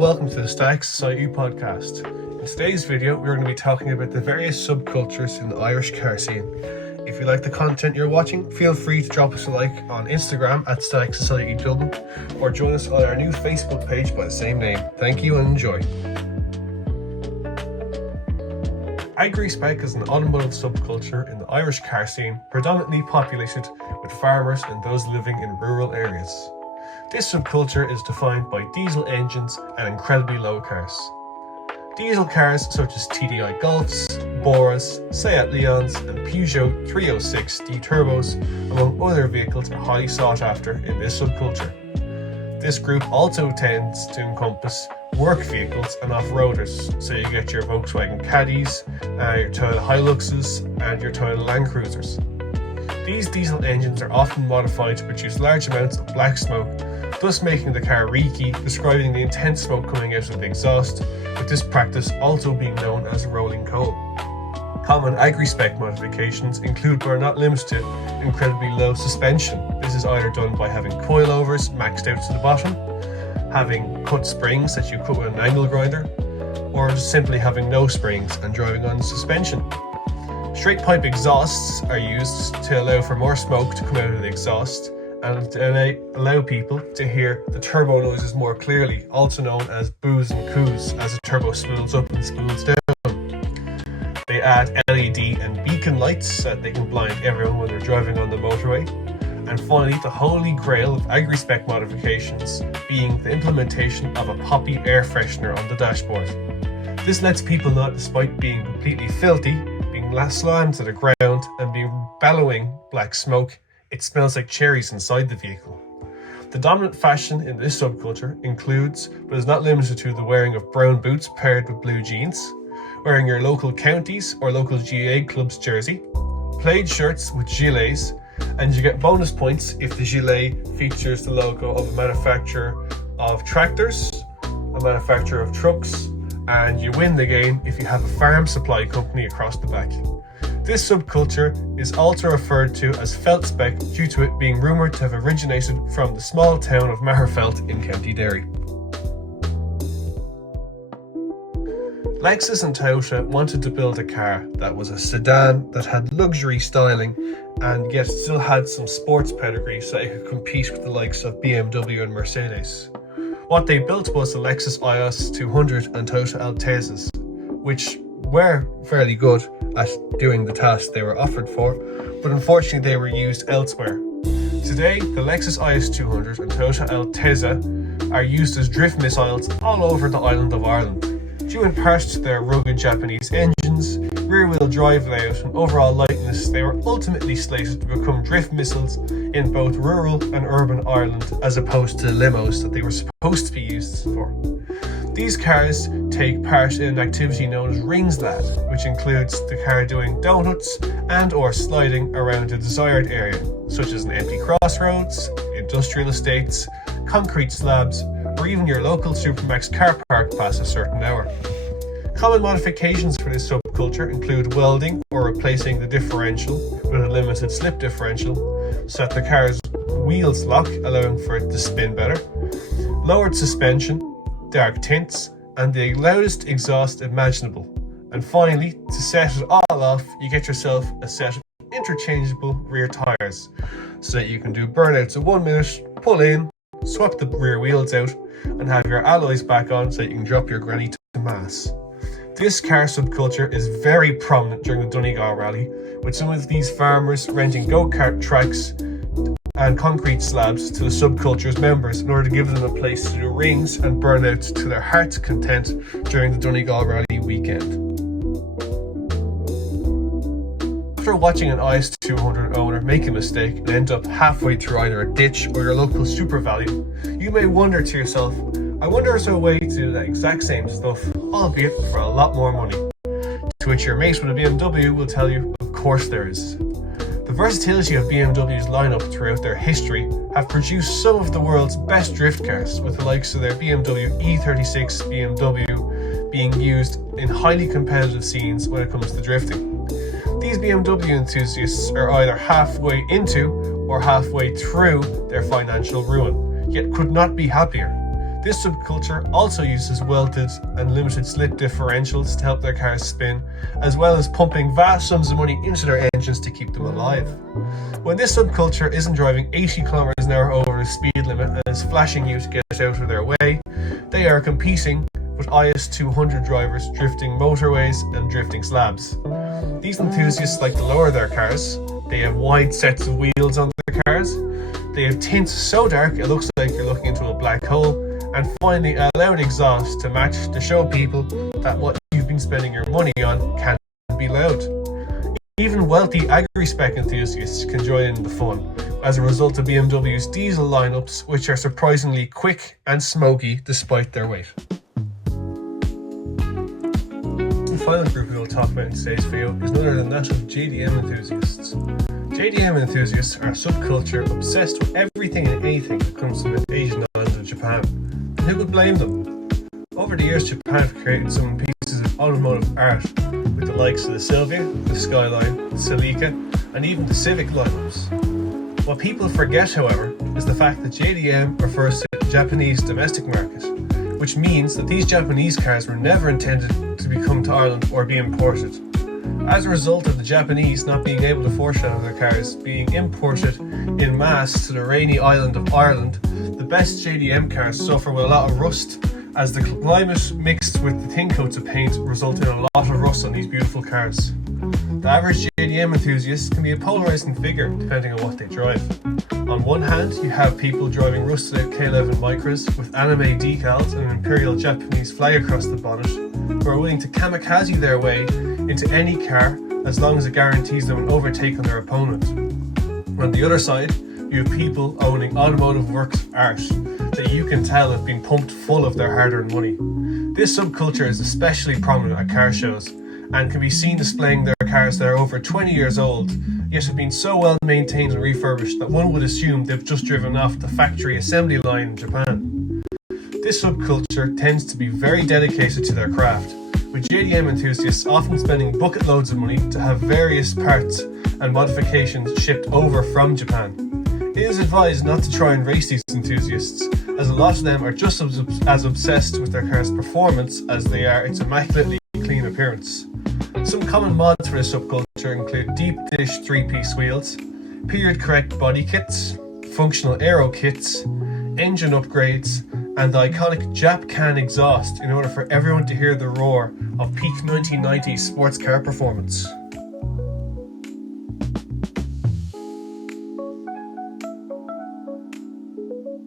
welcome to the Static Society podcast. In today's video, we're going to be talking about the various subcultures in the Irish car scene. If you like the content you're watching, feel free to drop us a like on Instagram at Static Society Dublin, or join us on our new Facebook page by the same name. Thank you and enjoy. Agri-spec is an automotive subculture in the Irish car scene, predominantly populated with farmers and those living in rural areas. This subculture is defined by diesel engines and incredibly low cars. Diesel cars such as TDI Golfs, Boras, Seat Leons and Peugeot 306D turbos, among other vehicles, are highly sought after in this subculture. This group also tends to encompass work vehicles and off-roaders, so you get your Volkswagen Caddies, your Toyota Hiluxes and your Toyota Land Cruisers. These diesel engines are often modified to produce large amounts of black smoke, thus making the car reeky, describing the intense smoke coming out of the exhaust, with this practice also being known as rolling coal. Common agri-spec modifications include but are not limited to incredibly low suspension. This is either done by having coilovers maxed out to the bottom, having cut springs that you cut with an angle grinder, or just simply having no springs and driving on suspension. Straight pipe exhausts are used to allow for more smoke to come out of the exhaust and to allow people to hear the turbo noises more clearly, also known as boos and coos, as the turbo spools up and spools down. They add LED and beacon lights so that they can blind everyone when they're driving on the motorway. And finally, the holy grail of agri-spec modifications being the implementation of a poppy air freshener on the dashboard. This lets people know, despite being completely filthy, being slammed to the ground and being bellowing black smoke, it smells like cherries inside the vehicle. The dominant fashion in this subculture includes, but is not limited to, the wearing of brown boots paired with blue jeans, wearing your local counties or local GAA club's jersey, plaid shirts with gilets, and you get bonus points if the gilet features the logo of a manufacturer of tractors, a manufacturer of trucks, and you win the game if you have a farm supply company across the back. This subculture is also referred to as felt-spec due to it being rumoured to have originated from the small town of Magherafelt in County Derry. Lexus and Toyota wanted to build a car that was a sedan that had luxury styling and yet still had some sports pedigree so it could compete with the likes of BMW and Mercedes. What they built was the Lexus IS 200 and Toyota Altezas, which were fairly good at doing the task they were offered for, but unfortunately they were used elsewhere. Today, the Lexus IS 200 and Toyota Altezza are used as drift missiles all over the island of Ireland. Due in part to their rugged Japanese engines, rear-wheel drive layout and overall lightness, they were ultimately slated to become drift missiles in both rural and urban Ireland, as opposed to the limos that they were supposed to be used for. These cars take part in an activity known as rings lad, which includes the car doing donuts and or sliding around a desired area, such as an empty crossroads, industrial estates, concrete slabs, or even your local Supermax car park past a certain hour. Common modifications for this subculture include welding or replacing the differential with a limited slip differential so that the car's wheels lock, allowing for it to spin better, lowered suspension, dark tints, and the loudest exhaust imaginable. And finally, to set it all off, you get yourself a set of interchangeable rear tyres so that you can do burnouts in 1 minute, pull in, swap the rear wheels out, and have your alloys back on so you can drop your granny to mass. This car subculture is very prominent during the Donegal rally, with some of these farmers renting go-kart tracks and concrete slabs to the subculture's members in order to give them a place to do rings and burnouts to their heart's content during the Donegal rally weekend. After watching an IS 200 owner make a mistake and end up halfway through either a ditch or your local super value, you may wonder to yourself, I wonder if there's a way to do that exact same stuff, albeit for a lot more money. To which your mate with a BMW will tell you, of course there is. The versatility of BMW's lineup throughout their history have produced some of the world's best drift cars, with the likes of their BMW E36 BMW being used in highly competitive scenes when it comes to drifting. These BMW enthusiasts are either halfway into or halfway through their financial ruin, yet could not be happier. This subculture also uses welded and limited slip differentials to help their cars spin, as well as pumping vast sums of money into their engines to keep them alive. When this subculture isn't driving 80 km an hour over the speed limit and is flashing you to get out of their way, they are competing with IS 200 drivers drifting motorways and drifting slabs. These enthusiasts like to lower their cars. They have wide sets of wheels on their cars. They have tints so dark it looks like you're looking into a black hole. And finally, a loud exhaust to match to show people that what you've been spending your money on can be loud. Even wealthy agri-spec enthusiasts can join in the fun as a result of BMW's diesel lineups, which are surprisingly quick and smoky despite their weight. The final group we will talk about in today's video is none other than that of JDM enthusiasts. JDM enthusiasts are a subculture obsessed with everything and anything that comes from the Asian island of Japan. And who would blame them? Over the years, Japan have created some pieces of automotive art with the likes of the Silvia, the Skyline, the Celica, and even the Civic lineups. What people forget, however, is the fact that JDM refers to the Japanese domestic market, which means that these Japanese cars were never intended to come to Ireland or be imported. As a result of the Japanese not being able to foreshadow their cars being imported in mass to the rainy island of Ireland, the best JDM cars suffer with a lot of rust, as the climate mixed with the thin coats of paint result in a lot of rust on these beautiful cars. The average JDM enthusiast can be a polarizing figure depending on what they drive. On one hand, you have people driving rusted out K11 Micras with anime decals and an imperial Japanese flag across the bonnet, who are willing to kamikaze their way into any car as long as it guarantees them an overtake on their opponent. On the other side, you have people owning automotive works of art that you can tell have been pumped full of their hard-earned money. This subculture is especially prominent at car shows and can be seen displaying their cars that are over 20 years old, yet have been so well maintained and refurbished that one would assume they've just driven off the factory assembly line in Japan. This subculture tends to be very dedicated to their craft, with JDM enthusiasts often spending bucket loads of money to have various parts and modifications shipped over from Japan. It is advised not to try and race these enthusiasts, as a lot of them are just as obsessed with their car's performance as they are its immaculately clean appearance. Some common mods for this subculture include deep dish 3-piece wheels, period correct body kits, functional aero kits, engine upgrades, and the iconic Jap can exhaust in order for everyone to hear the roar of peak 1990s sports car performance.